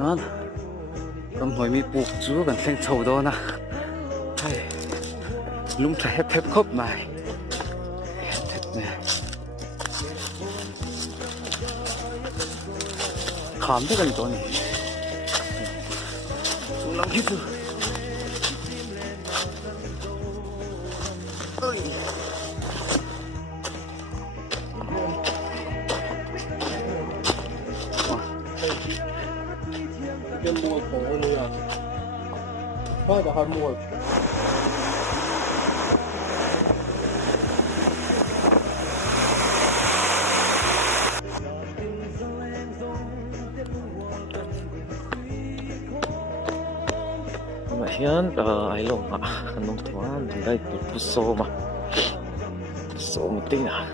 hian kan hoi mi puk chu kan thleng chho do na hai lung thla hep hep khop mai hep ne kham te kan to ni chung lam hi chu ơi cái mua cổ này à bao giờ hai mua mà hian ai long kan nong tuan dai pu so ma so một tí à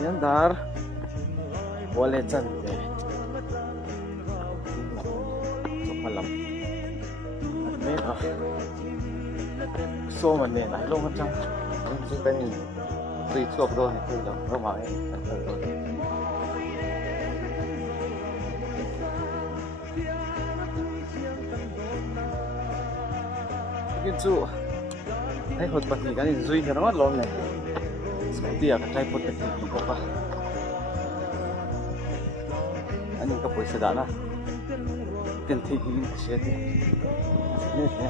hian dar wallet chan de malam me a so man ne ai long chang su kan ni tui chuak do ni tui lo ro ma ai cái chu hay hot bát ni kan zui ka ro lo ne dia ka try pot ka ti ko pa ani ka poisa da na ten thi hi se te ne ne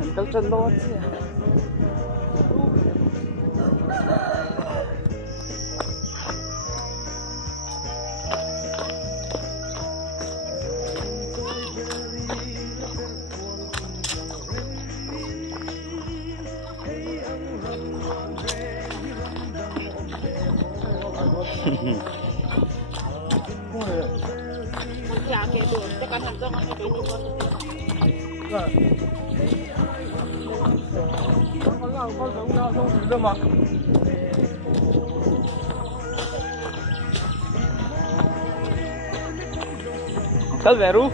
an kal chan lo chi dạ kể được cho con làm cho con cái đi con sống ra không được mà kal veru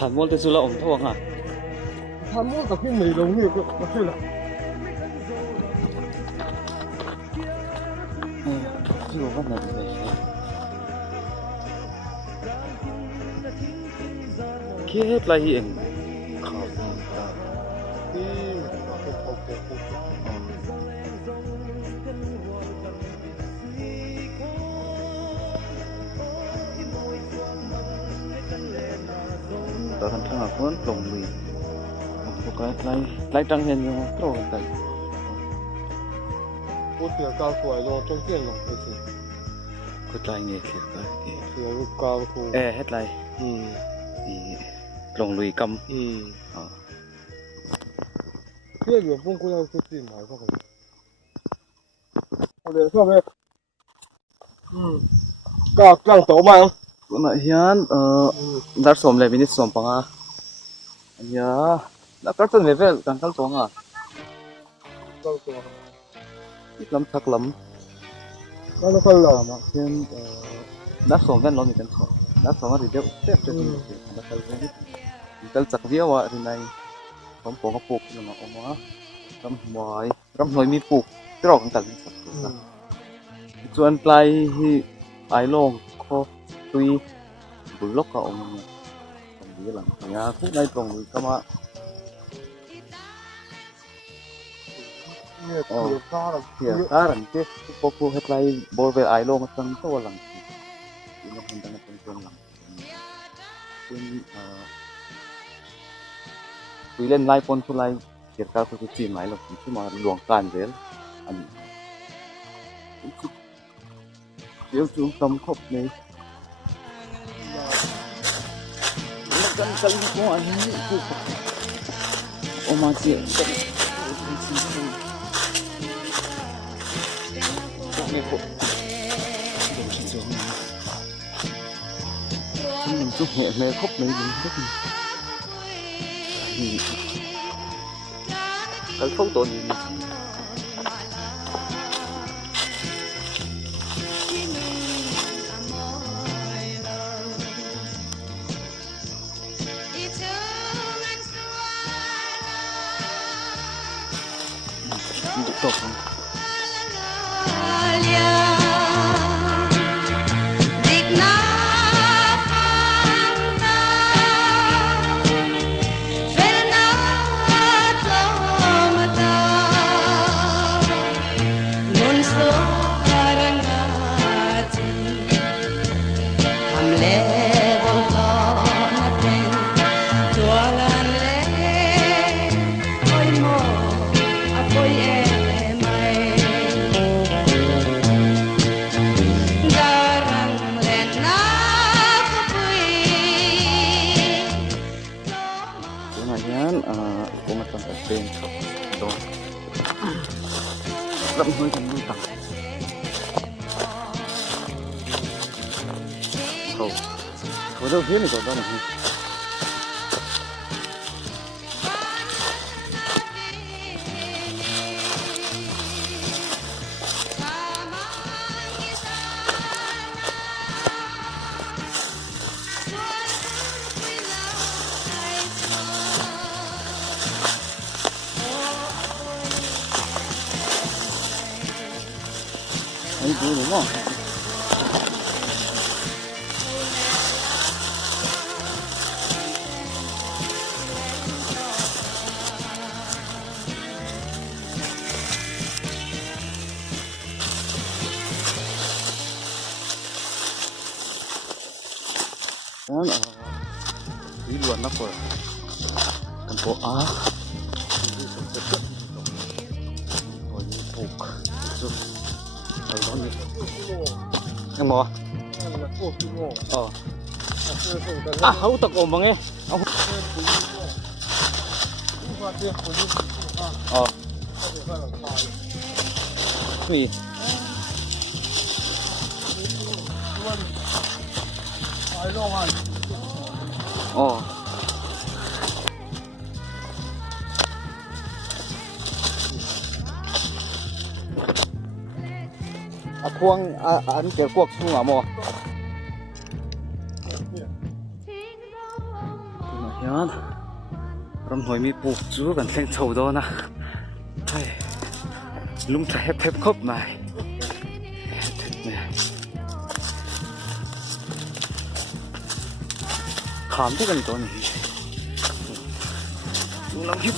sản môn từ là ổn thua hả? tham mua tập phim mì đồng nhiều nó chơi là chưa có vấn đề gì kia hết là hiện không tao thành thằng nào cũng lồng lì một cái lấy trăng hiền như trâu cái我点高出来咯，中电了，就是 cái trái nghề thiệt cái 点个高出， hết lại thì lồng lì cầm 这远峰过来就自己买上去。我的上面，杠走嘛， bữa nay hiền đã xóm lại bên xóm bằng à ya đã cắt chân về về càng cắt xuống à 杠走， ít lắm thật lắm 那都快了嘛， hiền đã xóm ven lối mình cần xóm đã xóm thì đeo tiếp cho mình đã cắt lên cắt chặt vía vậy thì này xóm bỏ cái phục rồi mà ông á răm hoài răm hồi mi phục cái đó cũng cắt lên sạch chuẩn play hi ai long kho tui bulok ka ông นี่หลังงาคู่ในตรงนี้ก็มา เนี่ยเกี่ยวข้าว เที่ยวอารันเจ็บพวกผู้ให้ไปบริเวณไอโลมาตั้งตัวหลังที่มันเป็นตั้งแต่ตรงหลังซึ่งคุยเล่นไล่ปนทุไลเกี่ยวกับคือจีนไหมหรอกที่มาหลวงการเวลอันเดี๋ยวจุ่มตำครบนี้แล้วกันกันพวกอันนี้กูโอมาเจียกันนี่พวกที่จะมันจุ่มเหตุในครบนี้ยังครบนี้cái phong tồn gì được tốt không? Lắm hơi thành nuôi tặng khẩu khẩu đâu phía này còn đâu này anh cứ đúng không? Đó là đi luồn nó rồi thành phố á rồi phục em mò hấu tật ổn bằng nghe gì khuang anh kiểu cuộc xuống ở mò nhớ ram hồi mi buộc chú gần lên sầu đó nè lúng thẻ thép khớp này khám thế gần đó này chú lắm hiếp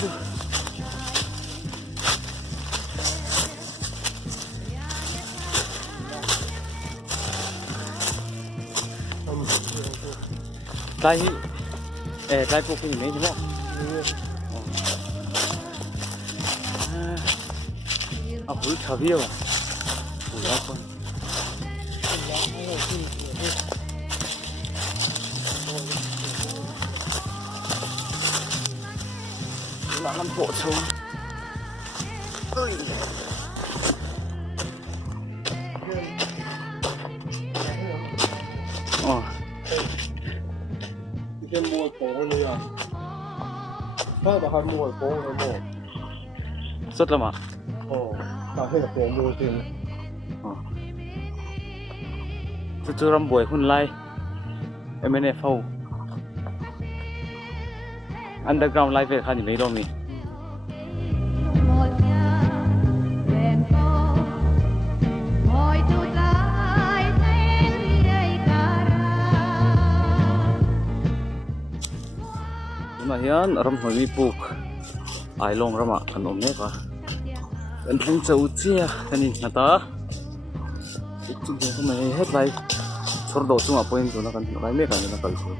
đây đây buộc cái gì mấy chứ không hối thở biêu à hối đó con là làm hộ xuống cái mua cổ này à phải là hai mua cổ này mua xuất lắm à ta hay là cổ mua tiền chú ram buổi hun lai em này phâu underground live về khai gì mấy đâu mi hian ram hnoi mi puk ai long rama kan om mek a kan thang chau chia kanin ngata chu ge ko mai het lai chor do chunga point tu na kan lai mek an na kal chu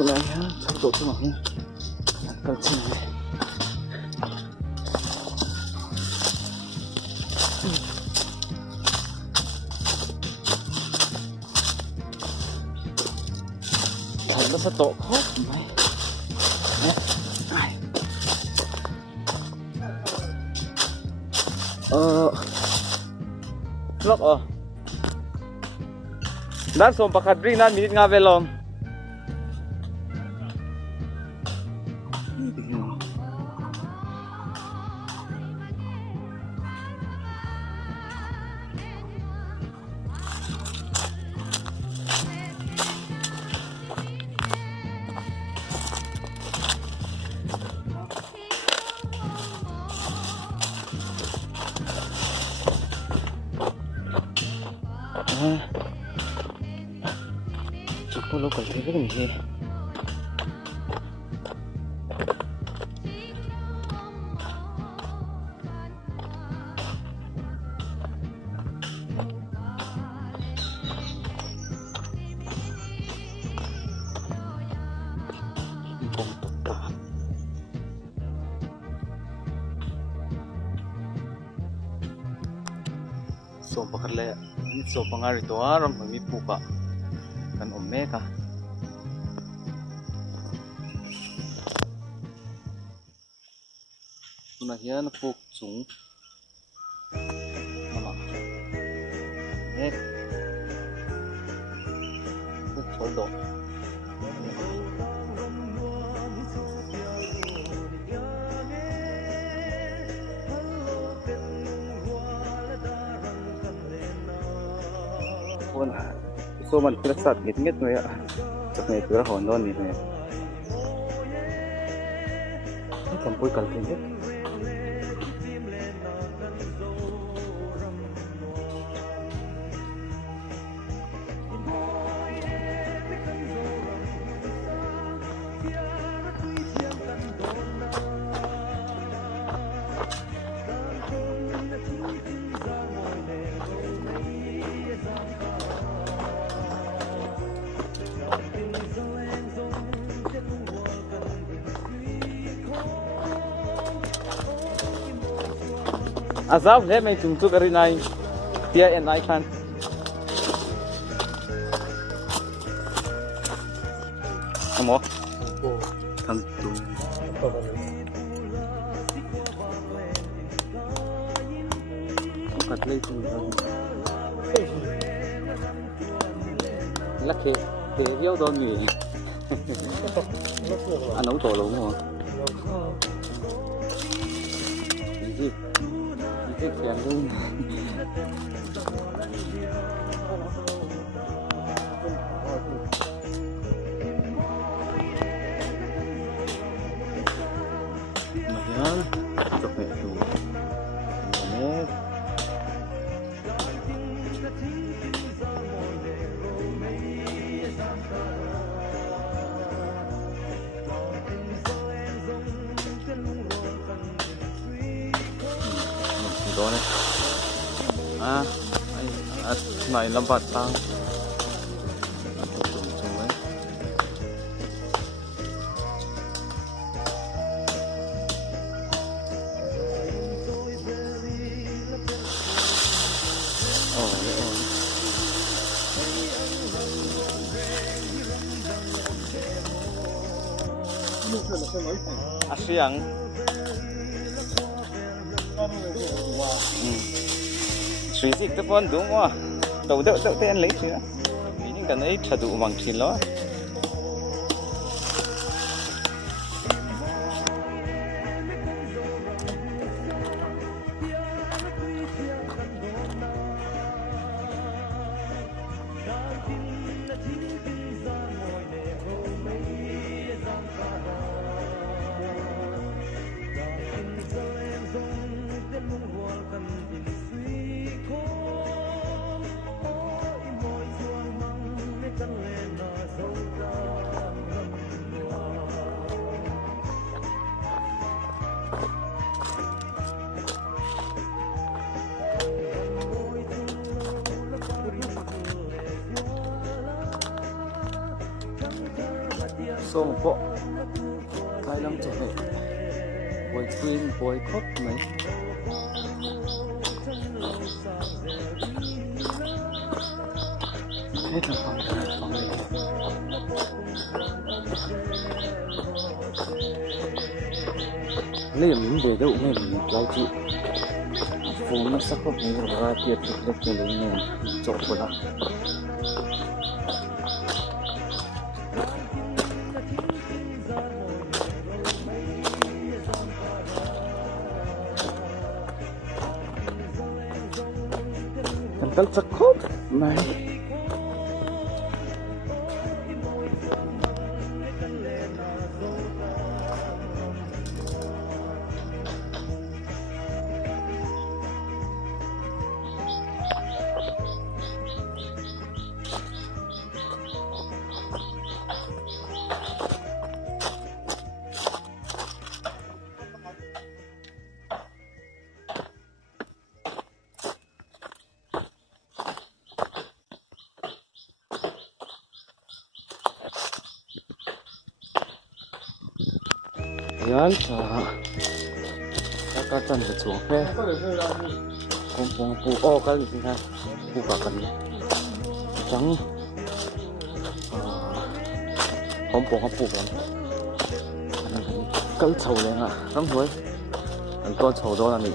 mulai ya chor do chunga hi kal chin ne thằng nó sẽ tổ hết mày lok dan som pakat bring nan minit nga velom Cukup lokal juga nih. So pakarle so pangari to aram mi puka kan omeka tuna hian puk chung mama ek puk chol do so man plasat ngit no ya tak ne pura hon don ni ne kan pui kal tin azab le mai tung tu kari nai tia en ai khan amo kan tu kat le tu la ke te riau do mi anh nấu tổ luôn hả gì cái kèm luôn mà chụp mẹ chủ mẹ đó đấy này làm vật tăng siang suy xịt cái con đúng không? Đầu đậu tên lấy chứ những cái ấy thật đủ bằng xin nó số một bộ cái lắm chỗ này bồi queen bồi khóc này hết là phòng này liềm về đâu này lao chịu phù nó sắc không như là tiệt được được cái lấy này chỗ của nó kental sekop này Yalta, kakatan ke chuang pe, kumpung pu, oh kali sih kan, buka kan, chẳng, kumpung pu kan, cái chầu này à, lắm thôi, anh có chầu đó là gì?